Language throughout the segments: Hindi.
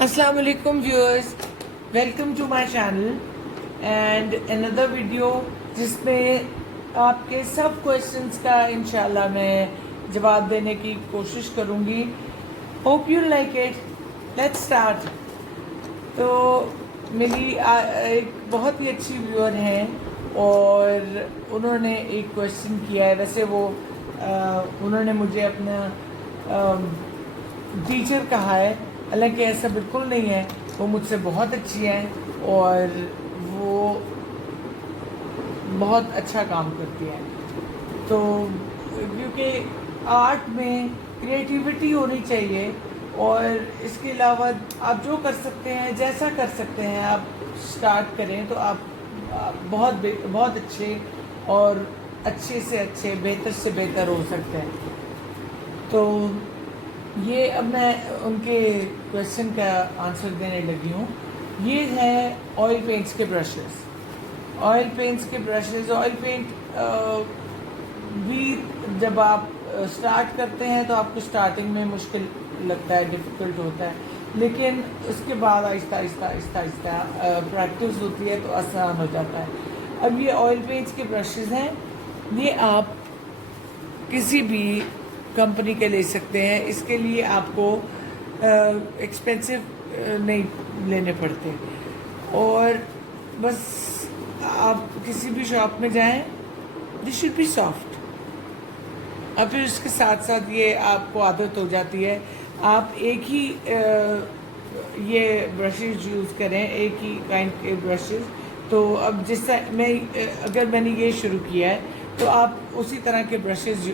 Assalamu alaikum viewers, welcome to my channel and another video जिसमें आपके सब क्वेश्चंस का इंशाल्लाह मैं जवाब देने की कोशिश करूँगी। Hope you like it. Let's start. तो मेरी एक बहुत ही अच्छी व्यूअर हैं और उन्होंने एक क्वेश्चन किया है। वैसे वो उन्होंने मुझे अपना टीचर कहा है, हालांकि ऐसा बिल्कुल नहीं है। वो मुझसे बहुत अच्छी हैं और वो बहुत अच्छा काम करती हैं। तो क्योंकि आर्ट में क्रिएटिविटी होनी चाहिए और इसके अलावा आप जो कर सकते हैं, जैसा कर सकते हैं, आप स्टार्ट करें तो आप बहुत अच्छे और अच्छे से अच्छे, बेहतर से बेहतर हो सकते हैं। तो ये अब मैं उनके क्वेश्चन का आंसर देने लगी हूँ। ये है ऑयल पेंट्स के ब्रशेस। ऑयल पेंट्स के ब्रशेस, ऑयल पेंट भी जब आप स्टार्ट करते हैं तो आपको स्टार्टिंग में मुश्किल लगता है, डिफ़िकल्ट होता है, लेकिन उसके बाद आहिस्ता आहिस्ता प्रैक्टिस होती है तो आसान हो जाता है। अब ये ऑयल पेंट्स के ब्रशेस हैं, ये आप किसी भी कंपनी के ले सकते हैं। इसके लिए आपको एक्सपेंसिव नहीं लेने पड़ते और बस आप किसी भी शॉप में जाएं, दिस शुड बी सॉफ्ट। और फिर उसके साथ साथ ये आपको आदत हो जाती है, आप एक ही ये ब्रशेस यूज़ करें, एक ही काइंड के ब्रशेस। तो अब अगर मैंने ये शुरू किया है तो आप उसी तरह के ब्रशेस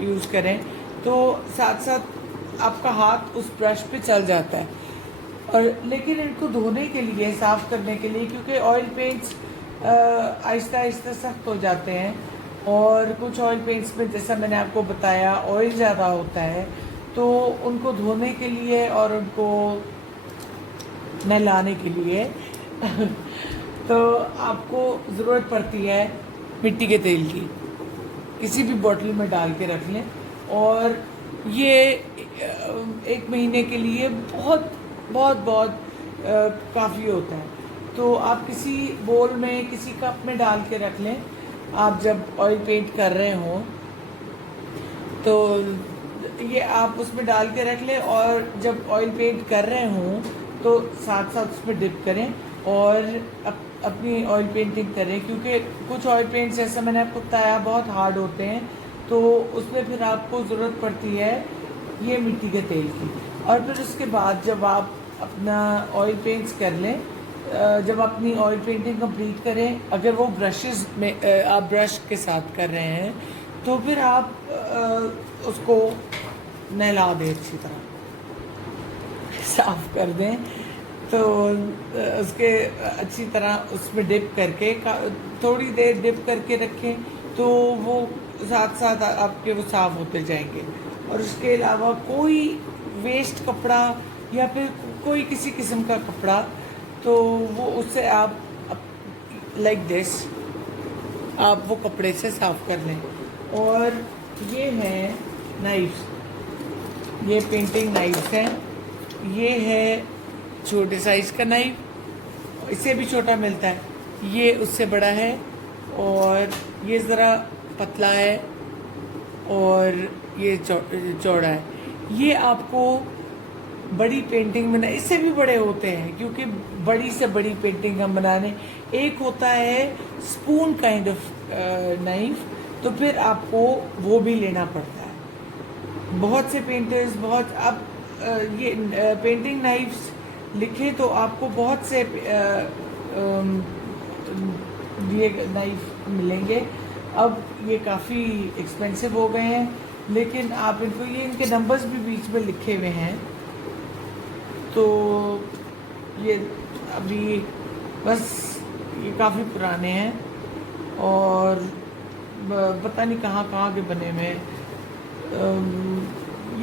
यूज़ करें तो साथ साथ आपका हाथ उस ब्रश पे चल जाता है। और लेकिन इनको धोने के लिए, साफ़ करने के लिए, क्योंकि ऑयल पेंट्स आहिस्ता आहिस्ता सख्त हो जाते हैं और कुछ ऑयल पेंट्स में, जैसा मैंने आपको बताया, ऑयल ज़्यादा होता है, तो उनको धोने के लिए और उनको नहलाने के लिए तो आपको ज़रूरत पड़ती है मिट्टी के तेल की। किसी भी बोतल में डाल के रख लें और ये 1 महीने के लिए बहुत बहुत बहुत काफ़ी होता है। तो आप किसी बोल में, किसी कप में डाल के रख लें। आप जब ऑयल पेंट कर रहे हों तो ये आप उसमें डाल के रख लें और जब ऑयल पेंट कर रहे हों तो साथ साथ उसमें डिप करें और अपनी ऑयल पेंटिंग करें। क्योंकि कुछ ऑयल पेंट्स, जैसा मैंने आपको बताया, बहुत हार्ड होते हैं, तो उसमें फिर आपको ज़रूरत पड़ती है ये मिट्टी के तेल की। और फिर उसके बाद जब आप अपना ऑयल पेंट्स कर लें, जब अपनी ऑयल पेंटिंग कंप्लीट करें, अगर वो ब्रशेस में आप ब्रश के साथ कर रहे हैं तो फिर आप उसको नहला दें, अच्छी तरह साफ़ कर दें। तो उसके अच्छी तरह उसमें डिप करके थोड़ी देर डिप करके रखें तो वो साथ साथ आपके वो साफ़ होते जाएंगे। और उसके अलावा कोई वेस्ट कपड़ा या फिर कोई किसी किस्म का कपड़ा, तो वो उससे आप लाइक दिस आप वो कपड़े से साफ़ कर लें। और ये हैं नाइफ्स, ये पेंटिंग नाइफ्स हैं। ये है छोटे साइज़ का नाइफ, इससे भी छोटा मिलता है, ये उससे बड़ा है और ये ज़रा पतला है और ये चौड़ा है। ये आपको बड़ी पेंटिंग में, इससे भी बड़े होते हैं क्योंकि बड़ी से बड़ी पेंटिंग हम बनाने। एक होता है स्पून काइंड ऑफ नाइफ, तो फिर आपको वो भी लेना पड़ता है। बहुत से पेंटर्स, अब ये पेंटिंग नाइफ्स लिखे तो आपको बहुत से ये नाइफ मिलेंगे। अब ये काफ़ी एक्सपेंसिव हो गए हैं, लेकिन आप इनको, ये इनके नंबर्स भी बीच में लिखे हुए हैं। तो ये अभी बस ये काफ़ी पुराने हैं और पता नहीं कहाँ के बने हुए हैं।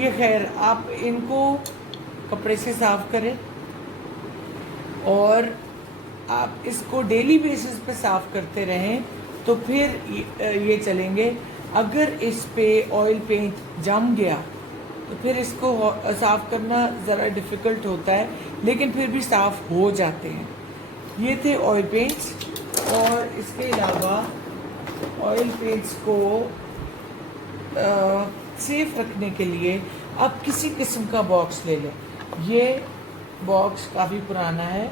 ये खैर, आप इनको कपड़े से साफ़ करें और आप इसको डेली बेसिस पे साफ़ करते रहें तो फिर ये चलेंगे। अगर इस पे ऑयल पेंट जम गया तो फिर इसको साफ़ करना ज़रा डिफ़िकल्ट होता है, लेकिन फिर भी साफ़ हो जाते हैं। ये थे ऑयल पेंट्स। और इसके अलावा ऑयल पेंट्स को सेफ रखने के लिए आप किसी किस्म का बॉक्स ले लें। ये बॉक्स काफ़ी पुराना है,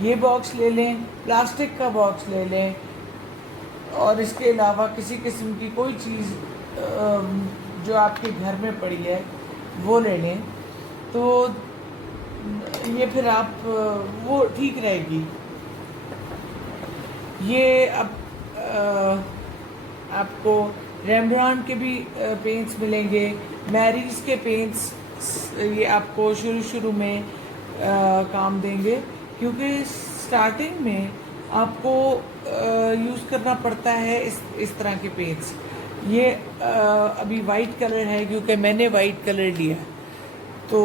ये बॉक्स ले लें, प्लास्टिक का बॉक्स ले लें, और इसके अलावा किसी किस्म की कोई चीज़ जो आपके घर में पड़ी है वो ले लें, तो ये फिर आप वो ठीक रहेगी। ये अब आपको रेम्ब्रांड के भी पेंट्स मिलेंगे, मैरीज के पेंट्स, ये आपको शुरू में काम देंगे, क्योंकि स्टार्टिंग में आपको यूज़ करना पड़ता है इस तरह के पेंट्स। ये अभी वाइट कलर है क्योंकि मैंने वाइट कलर लिया, तो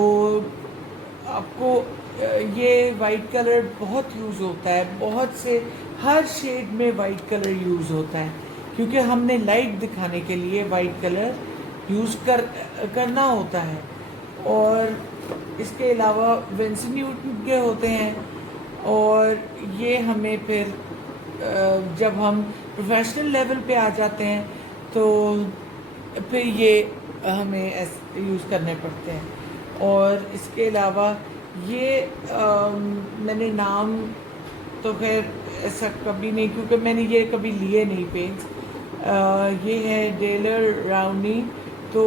आपको ये वाइट कलर बहुत यूज़ होता है, बहुत से हर शेड में वाइट कलर यूज़ होता है, क्योंकि हमने लाइट दिखाने के लिए वाइट कलर यूज़ करना होता है। और इसके अलावा विंसन न्यूटन के होते हैं, और ये हमें फिर जब हम प्रोफेशनल लेवल पे आ जाते हैं तो फिर ये हमें यूज़ करने पड़ते हैं। और इसके अलावा ये मैंने नाम तो खैर ऐसा कभी नहीं, क्योंकि मैंने ये कभी लिए नहीं पेंट्स। ये है डेलर राउनी, तो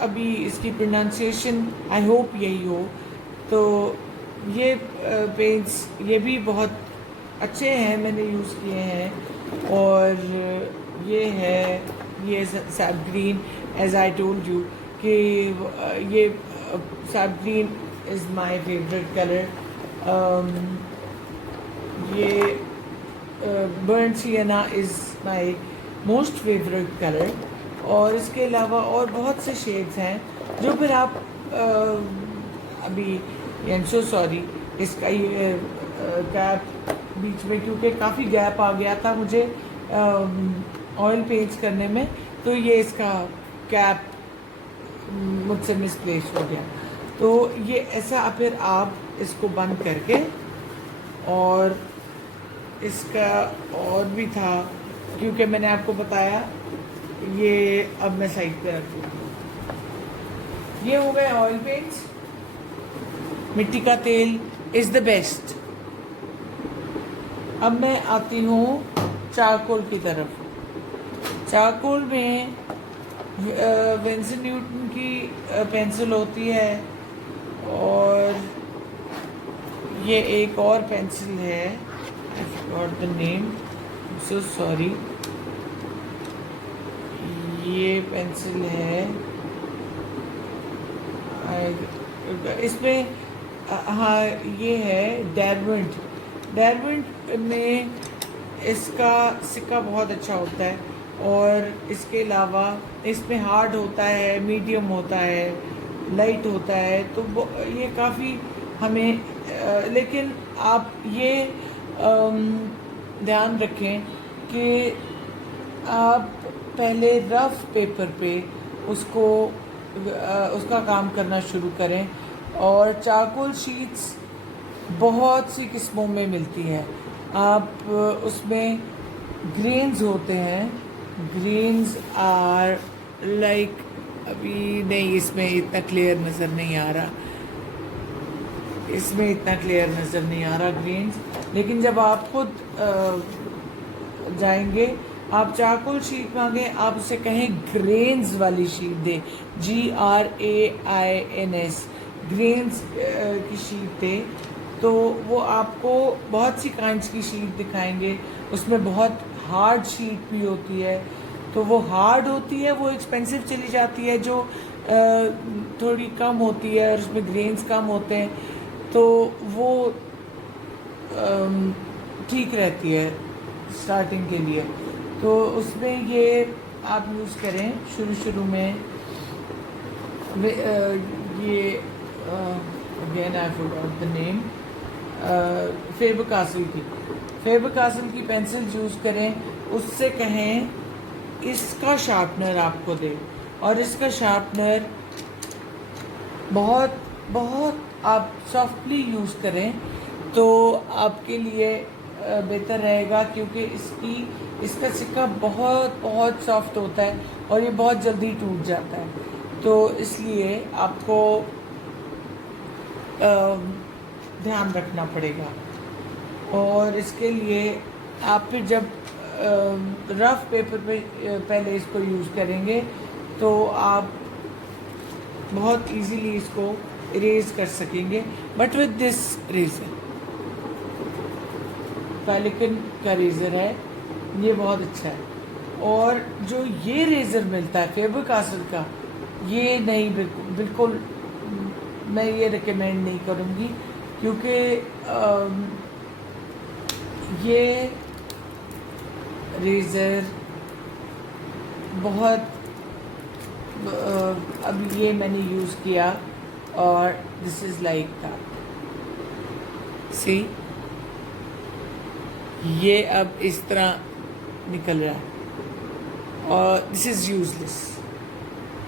अभी इसकी प्रोनाउंसिएशन आई होप यही हो। तो ये पेंट्स ये भी बहुत अच्छे हैं, मैंने यूज़ किए हैं। और ये sap green, as I told you कि ये sap green is my favourite colour. ये burnt sienna is my most favourite colour. और इसके अलावा और बहुत से शेड्स हैं जो फिर आप अभी आई एम सो सॉरी, इसका ये कैप बीच में क्योंकि काफ़ी गैप आ गया था मुझे ऑयल पेंट्स करने में, तो ये इसका कैप मुझसे मिसप्लेस हो गया। तो ये ऐसा फिर आप इसको बंद करके, और इसका और भी था क्योंकि मैंने आपको बताया, ये अब मैं साइड पे रख दूँगी। ये हो गए ऑयल पेंट्स। मिट्टी का तेल इज़ द बेस्ट। अब मैं आती हूँ चारकोल की तरफ। चारकोल में विंसन न्यूटन की पेंसिल होती है, और ये एक और पेंसिल है, आई forgot the name, so sorry. ये पेंसिल है, इसमें हाँ ये है डेरवेंट। डेरवेंट में इसका सिक्का बहुत अच्छा होता है, और इसके अलावा इसमें हार्ड होता है, मीडियम होता है, लाइट होता है, तो ये काफ़ी हमें लेकिन आप ये ध्यान रखें कि आप पहले रफ पेपर पे उसका काम करना शुरू करें। और चारकोल शीट्स बहुत सी किस्मों में मिलती है। आप उसमें ग्रेन्स होते हैं, ग्रेन्स आर लाइक, अभी नहीं इसमें इतना क्लियर नज़र नहीं आ रहा, इसमें इतना क्लियर नज़र नहीं आ रहा ग्रेन्स, लेकिन जब आप खुद जाएंगे, आप चारकोल शीट मांगे, आप उसे कहें ग्रेन्स वाली शीट दे, GRAINS, ग्रेन्स की शीट दे, तो वो आपको बहुत सी काइंड्स की शीट दिखाएंगे। उसमें बहुत हार्ड शीट भी होती है, तो वो हार्ड होती है, वो एक्सपेंसिव चली जाती है। जो थोड़ी कम होती है और उसमें ग्रेन्स कम होते हैं, तो वो ठीक रहती है स्टार्टिंग के लिए। तो उसमें ये आप यूज़ करें शुरू में। ये again I forgot the name, Faber Castell की पेंसिल यूज़ करें। उससे कहें इसका शार्पनर आपको दे, और इसका शार्पनर बहुत बहुत आप सॉफ्टली यूज़ करें तो आपके लिए बेहतर रहेगा, क्योंकि इसका सिक्का बहुत बहुत सॉफ्ट होता है और ये बहुत जल्दी टूट जाता है। तो इसलिए आपको ध्यान रखना पड़ेगा। और इसके लिए आप फिर जब रफ पेपर पे पहले इसको यूज़ करेंगे तो आप बहुत इजीली इसको इरेज कर सकेंगे। But with this eraser, Pelikan का रेज़र है, ये बहुत अच्छा है। और जो ये रेज़र मिलता है फेबर कासल का, ये नहीं, बिल्कुल मैं ये रिकमेंड नहीं करूँगी, क्योंकि ये रेज़र बहुत अब ये मैंने यूज़ किया और दिस इज़ लाइक दैट। सी, ये अब इस तरह निकल रहा है और दिस इज़ यूज़लेस।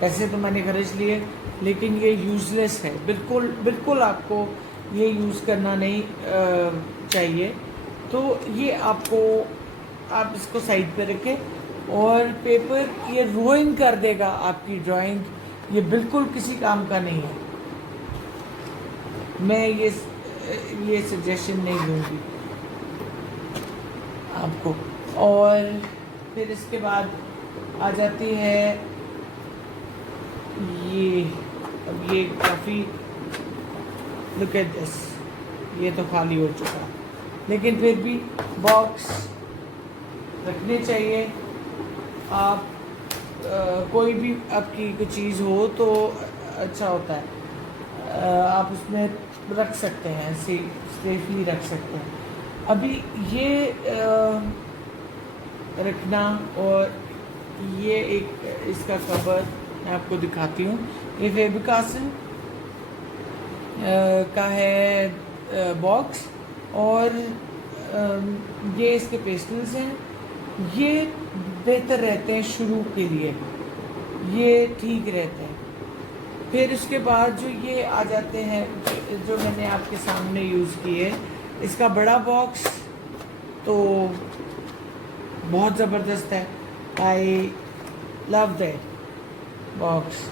पैसे तो मैंने खर्च लिए, लेकिन ये यूज़लेस है, बिल्कुल बिल्कुल आपको ये यूज़ करना नहीं चाहिए। तो ये आपको, आप इसको साइड पे रखें। और पेपर ये रुइन कर देगा आपकी ड्राइंग, ये बिल्कुल किसी काम का नहीं है। मैं ये सजेशन नहीं दूंगी आपको। और फिर इसके बाद आ जाती है ये, अब ये काफ़ी, लुक एट दिस, ये तो खाली हो चुका, लेकिन फिर भी बॉक्स रखने चाहिए। आप कोई भी आपकी कोई चीज़ हो तो अच्छा होता है, आप उसमें रख सकते हैं, सेफली रख सकते हैं। अभी ये रखना, और ये एक इसका कवर मैं आपको दिखाती हूँ। ये फेबर कासल का है बॉक्स, और ये इसके पेस्टल्स हैं। ये बेहतर रहते हैं शुरू के लिए, ये ठीक रहते हैं। फिर उसके बाद जो ये आ जाते हैं, जो मैंने आपके सामने यूज़ किए, इसका बड़ा बॉक्स तो बहुत ज़बरदस्त है। I love that box.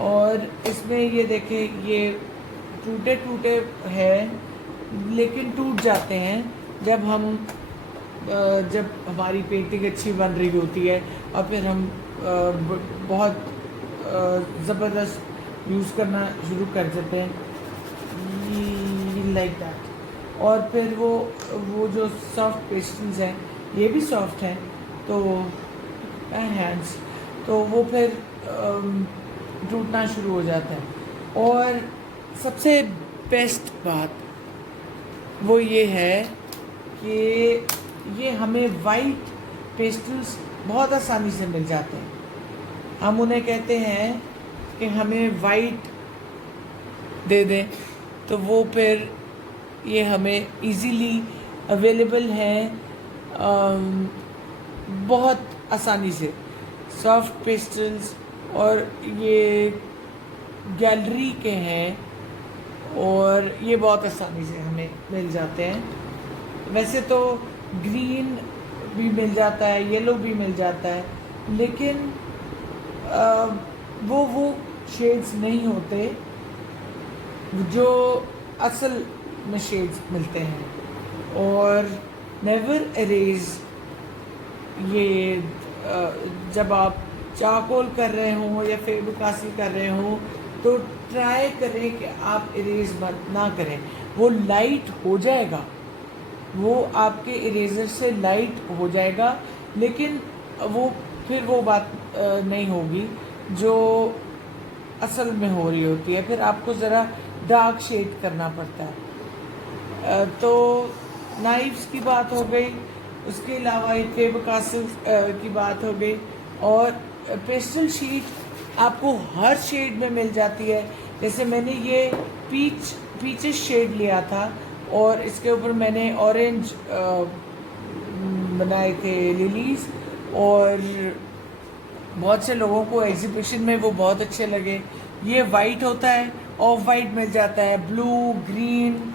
और इसमें ये देखें, ये टूटे टूटे हैं, लेकिन टूट जाते हैं जब हमारी पेंटिंग अच्छी बन रही होती है, और फिर हम बहुत ज़बरदस्त यूज़ करना शुरू कर देते हैं, लाइक दैट। और फिर वो जो सॉफ्ट पेस्टल्स हैं, ये भी सॉफ्ट हैं, तो हैंड्स, तो वो फिर टूटना शुरू हो जाता है। और सबसे बेस्ट बात वो ये है कि ये हमें वाइट पेस्टल्स बहुत आसानी से मिल जाते हैं। हम उन्हें कहते हैं कि हमें वाइट दे दें, तो वो फिर ये हमें इजीली अवेलेबल हैं बहुत आसानी से, सॉफ्ट पेस्टल्स। और ये गैलरी के हैं, और ये बहुत आसानी से हमें मिल जाते हैं। वैसे तो ग्रीन भी मिल जाता है, येलो भी मिल जाता है, लेकिन वो शेड्स नहीं होते जो असल में शेड्स मिलते हैं। और नेवर इरेज, ये जब आप चारकोल कर रहे हों या फेबर कासल कर रहे हों, तो ट्राई करें कि आप इरेज मत ना करें। वो लाइट हो जाएगा, वो आपके इरेज़र से लाइट हो जाएगा, लेकिन वो बात नहीं होगी जो असल में हो रही होती है। फिर आपको ज़रा डार्क शेड करना पड़ता है। तो नाइफ्स की बात हो गई, उसके अलावा एक फेबर कासल की बात हो गई। और पेस्टल शीट आपको हर शेड में मिल जाती है। जैसे मैंने ये पीचिश शेड लिया था, और इसके ऊपर मैंने ऑरेंज बनाए थे लिलीज, और बहुत से लोगों को एग्जीबिशन में वो बहुत अच्छे लगे, ये वाइट होता है, ऑफ वाइट मिल जाता है, ब्लू, ग्रीन,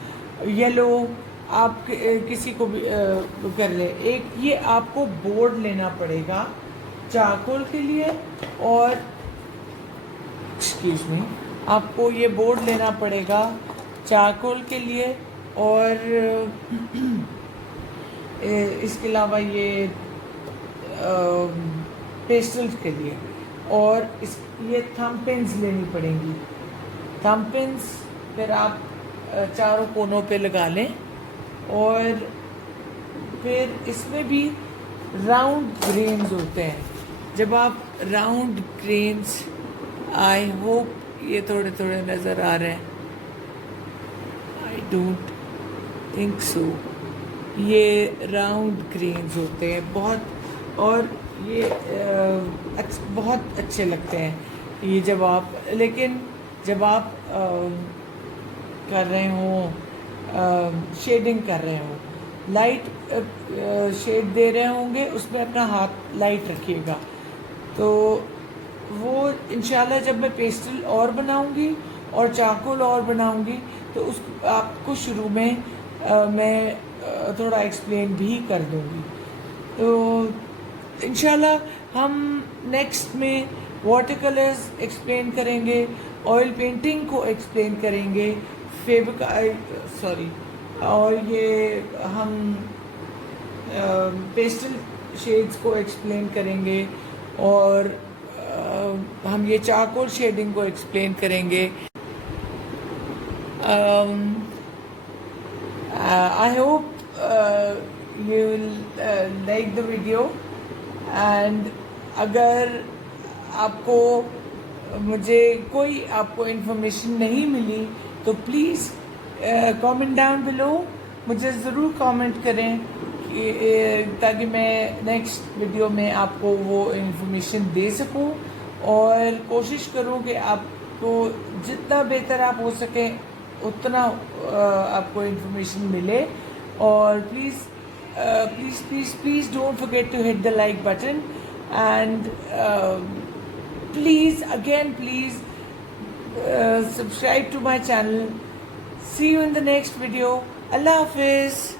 येलो, आप किसी को भी कर ले। एक ये आपको बोर्ड लेना पड़ेगा चारकोल के लिए, और एक्सक्यूज मी, आपको ये बोर्ड लेना पड़ेगा चारकोल के लिए, और इसके अलावा ये पेस्टल्स के लिए, और ये थंब पिन्स लेनी पड़ेंगी। थंब पिन्स फिर आप चारों कोनों पे लगा लें, और फिर इसमें भी राउंड ग्रेन्स होते हैं। जब आप राउंड ग्रेन्स, आई होप ये थोड़े थोड़े नज़र आ रहे हैं, आई डोंट थिंक सो, ये राउंड ग्रेन्स होते हैं बहुत, और ये बहुत अच्छे लगते हैं ये जब आप, लेकिन जब आप कर रहे हो, शेडिंग कर रहे हो, लाइट शेड दे रहे होंगे, उसमें अपना हाथ लाइट रखिएगा। तो वो इंशाल्लाह जब मैं पेस्टल और बनाऊंगी और चारकोल और बनाऊंगी तो उस आपको शुरू में मैं थोड़ा एक्सप्लेन भी कर दूंगी। तो इंशाल्लाह हम नेक्स्ट में वाटर कलर्स एक्सप्लेन करेंगे, ऑयल पेंटिंग को एक्सप्लेन करेंगे, और ये हम पेस्टल शेड्स को एक्सप्लेन करेंगे, और हम ये चारकोल शेडिंग को एक्सप्लेन करेंगे। I hope you will like the video, and अगर आपको मुझे कोई आपको इन्फॉर्मेशन नहीं मिली तो प्लीज़ कमेंट डाउन बिलो, मुझे ज़रूर कमेंट करें कि ताकि मैं नेक्स्ट वीडियो में आपको वो इन्फॉर्मेशन दे सकूं, और कोशिश करूं कि आपको जितना बेहतर आप हो सके उतना आपको इन्फॉर्मेशन मिले। और please don't forget to hit the like button, and please subscribe to my channel. See you in the next video. Allah Hafiz.